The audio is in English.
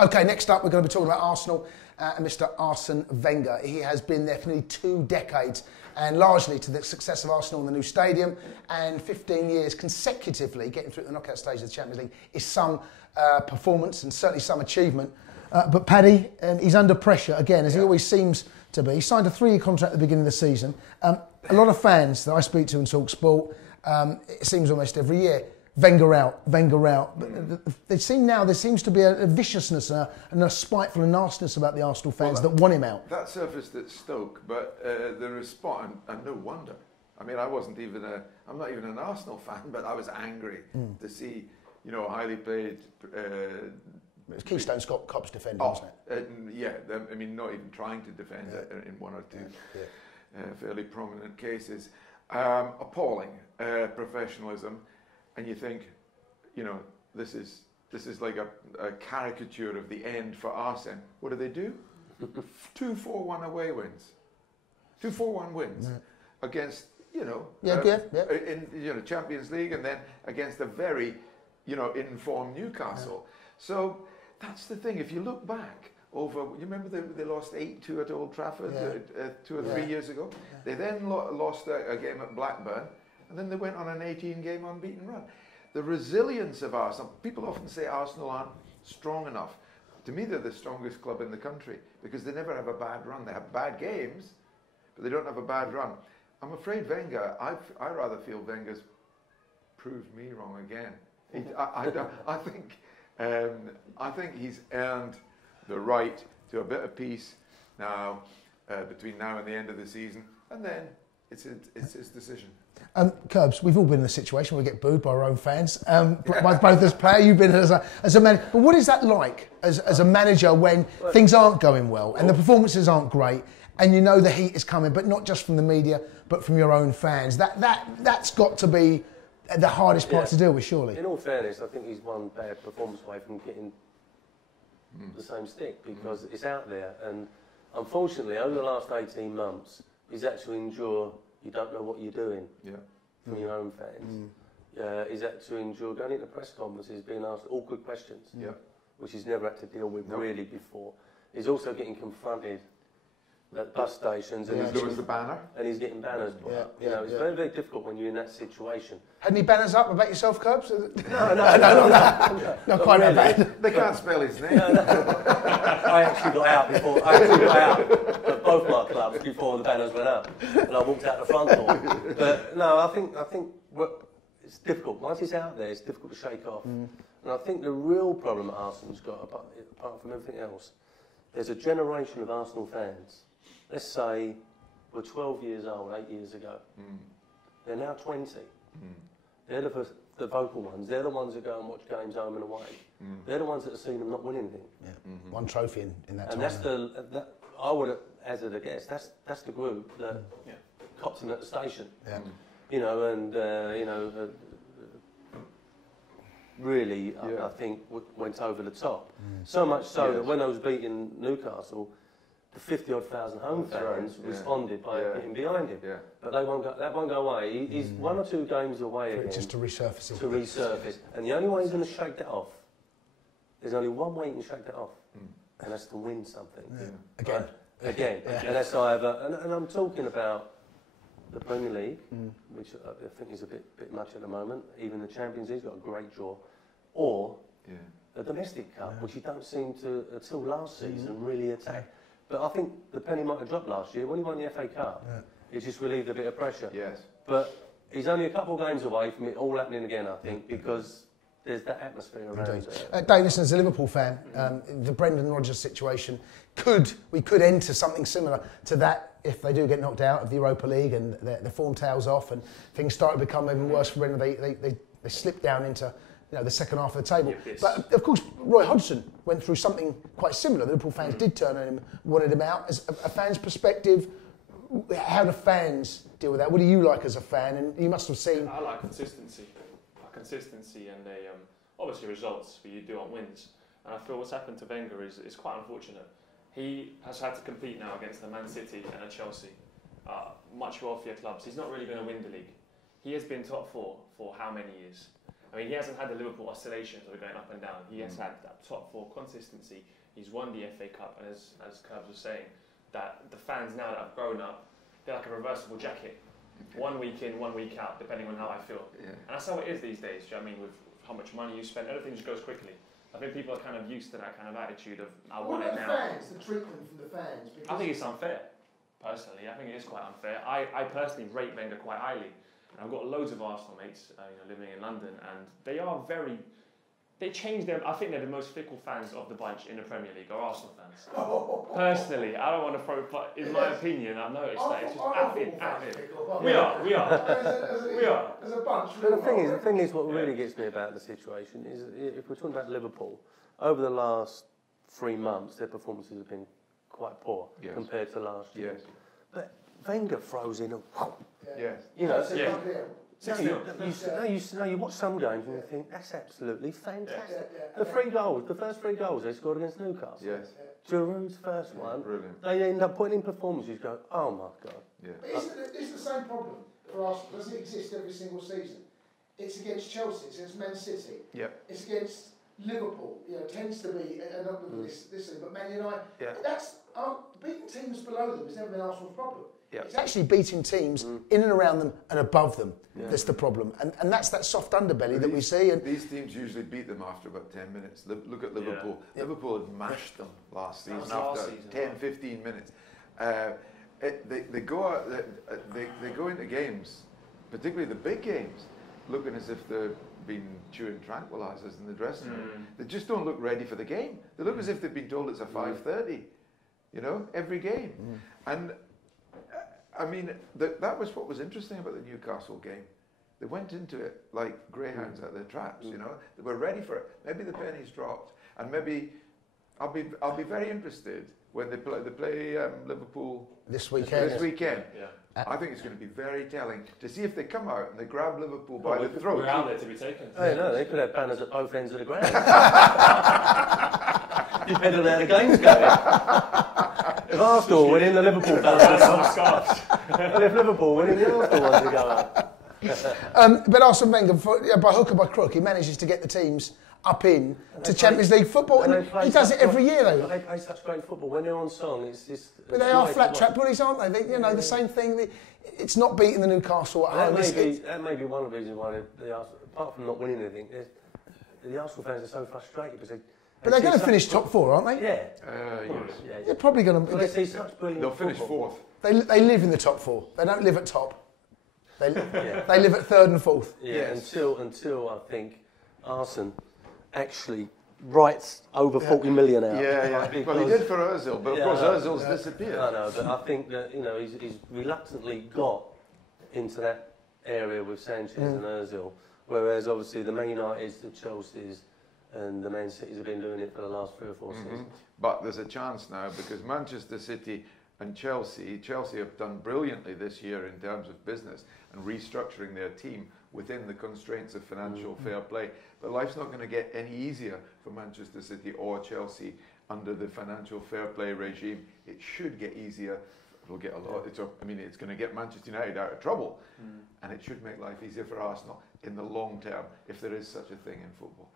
Okay, next up we're going to be talking about Arsenal and Mr. Arsene Wenger. He has been there for nearly 2 decades and largely to the success of Arsenal in the new stadium, and 15 years consecutively getting through the knockout stage of the Champions League is some performance and certainly some achievement. But Paddy, he's under pressure again, as he always seems to be. He signed a 3-year contract at the beginning of the season. A lot of fans that I speak to in Talk Sport, it seems almost every year, Wenger out, Wenger out. But there seems to be a viciousness and a spiteful nastiness about the Arsenal fans that want him out. That surfaced at Stoke, but the response, and no wonder. I mean, I'm not even an Arsenal fan, but I was angry to see, a highly paid... It's Keystone Cops defending, wasn't it? I mean, not even trying to defend it in 1 or 2 fairly prominent cases. Appalling professionalism. And you think, this is like a caricature of the end for Arsene. What do? 2-4-1 away wins. 2-4-1 wins against, in Champions League, and then against a very, informed Newcastle. So that's the thing. If you look back over, you remember they lost 8-2 at Old Trafford 2 or 3 years ago. They then lost a game at Blackburn. And then they went on an 18-game unbeaten run. The resilience of Arsenal, people often say Arsenal aren't strong enough. To me, they're the strongest club in the country because they never have a bad run. They have bad games, but they don't have a bad run. I'm afraid Wenger, I rather feel Wenger's proved me wrong again. I think he's earned the right to a bit of peace now, between now and the end of the season, and then it's his decision. Curbs, we've all been in a situation where we get booed by our own fans, both as a player, you've been as a manager. But what is that like as a manager when things aren't going well and the performances aren't great and you know the heat is coming, but not just from the media, but from your own fans? That's got to be the hardest part to deal with, surely. In all fairness, I think he's one bad performance away from getting the same stick because it's out there. And unfortunately, over the last 18 months, he's had to endure... You don't know what you're doing from your own fans. Is that to endure going into press conferences, being asked awkward questions, which he's never had to deal with really before. He's also getting confronted at bus stations, and there was the banner, and he's getting banners. It's very, very difficult when you're in that situation. Had any banners up about yourself, Curbs? No, not quite that bad. They can't spell his name. I actually got out before. I actually got out at both my clubs before the banners went up, and I walked out the front door. But no, I think it's difficult. Once it's out there, it's difficult to shake off. And I think the real problem Arsenal's got, apart from everything else, there's a generation of Arsenal fans. Let's say were 12 years old 8 years ago. They're now 20. They're the vocal ones. They're the ones that go and watch games home and away. They're the ones that have seen them not win anything. One trophy in that time. And that's I would hazard a guess. That's the group that copped him at the station. Really, I think went over the top. So much so that when I was beating Newcastle, the 50-odd thousand home fans responded by getting behind him. But that won't go away. He's 1 or 2 games away again. Just to resurface it. To resurface. And the only way he's going to shake that off, there's only one way he can shake that off, and that's to win something. Again. And that's either, and I'm talking about the Premier League, which I think is a bit much at the moment. Even the Champions League's got a great draw, or the domestic cup, which you don't seem to until last season really attack. But I think the penny might have dropped last year when he won the FA Cup. It just relieved a bit of pressure. Yes. But he's only a couple of games away from it all happening again, I think, because there's that atmosphere around. Dave, listen, as a Liverpool fan, the Brendan Rodgers situation we could enter something similar to that if they do get knocked out of the Europa League and the form tails off and things start to become even worse for Brendan. They slip down into the second half of the table. But of course, Roy Hodgson went through something quite similar. The Liverpool fans did turn on him, wanted him out. As a fan's perspective, how do fans deal with that? What do you like as a fan? And you must have seen... I like consistency. And obviously results, but you do want wins. And I feel what's happened to Wenger is quite unfortunate. He has had to compete now against the Man City and a Chelsea, much wealthier clubs. He's not really going to win the league. He has been top 4 for how many years? I mean, he hasn't had the Liverpool oscillations that are going up and down. He has had that top 4 consistency. He's won the FA Cup, and as Curbs was saying, that the fans now that have grown up, they're like a reversible jacket. 1 week in, 1 week out, depending on how I feel. Yeah. And that's how it is these days. Do you know what I mean? With how much money you spend, everything just goes quickly. I think people are kind of used to that kind of attitude of, I want it now. What about the fans, the treatment from the fans? I think it's unfair, personally. I think it is quite unfair. I personally rate Wenger quite highly. And I've got loads of Arsenal mates living in London, and they are very... They change them. I think they're the most fickle fans of the bunch in the Premier League, are Arsenal fans. Personally, I don't want to throw, but in my opinion, I've noticed that it's just at it. We are. As a bunch. But the thing is, what really gets me about the situation is, if we're talking about Liverpool, over the last 3 months, their performances have been quite poor compared to last year. Yes. But Wenger throws in a... Yes. You know, you watch some games and you think, that's absolutely fantastic. The first three goals they scored against Newcastle. Yes. Giroud's first one, brilliant. They end up putting in performances, you go, oh my God. Yeah. But isn't the same problem for Arsenal? Does it exist every single season? It's against Chelsea, it's against Man City, it's against Liverpool, tends to be, not this season, but Man United. That's beating teams below them has never been Arsenal's problem. It's actually beating teams in and around them and above them that's the problem. And that's that soft underbelly that we see. And these teams usually beat them after about 10 minutes. Look at Liverpool. Yeah. Liverpool had mashed them last season after 10, 15 minutes. They go into games, particularly the big games, looking as if they've been chewing tranquilizers in the dressing room. They just don't look ready for the game. They look as if they've been told it's a 5:30, every game. And I mean, that was what was interesting about the Newcastle game. They went into it like greyhounds at their traps, They were ready for it. Maybe the pennies dropped, and maybe I'll be very interested when they play Liverpool this weekend. Yeah. I think it's going to be very telling to see if they come out and they grab Liverpool by the throat. We're out there to be taken. Oh no, they could have banners at both ends of the ground. Depending on how the game's going. If Arsenal win in, the Liverpool fans will some scarves. And if Liverpool win in, the Arsenal ones will go up. But Arsene Wenger, by hook or by crook, he manages to get the teams up in to Champions League football, and he does it every year though. They play such great football. When they're on song, it's just... But they are flat track bullies, aren't they? The same thing. It's not beating the Newcastle at home. That may be one of the reasons why they are, apart from not winning anything, the Arsenal fans are so frustrated because but they're going to finish top 4, aren't they? Yeah. Yes. They're probably going to... They'll finish 4th. They live in the top 4. They don't live at top. They live at 3rd and 4th. Yeah, until I think Arsene actually writes over 40 million out. Yeah. Well, he did for Ozil, but of course Ozil's disappeared. I know, but I think that he's reluctantly got into that area with Sanchez and Ozil, whereas obviously the Man Uniteds, the Chelseas, and the Man Cities have been doing it for the last 3 or 4 seasons. But there's a chance now because Manchester City and Chelsea have done brilliantly this year in terms of business and restructuring their team within the constraints of financial fair play. But life's not going to get any easier for Manchester City or Chelsea under the financial fair play regime. It should get easier. It'll get a lot. It's going to get Manchester United out of trouble, and it should make life easier for Arsenal in the long term if there is such a thing in football.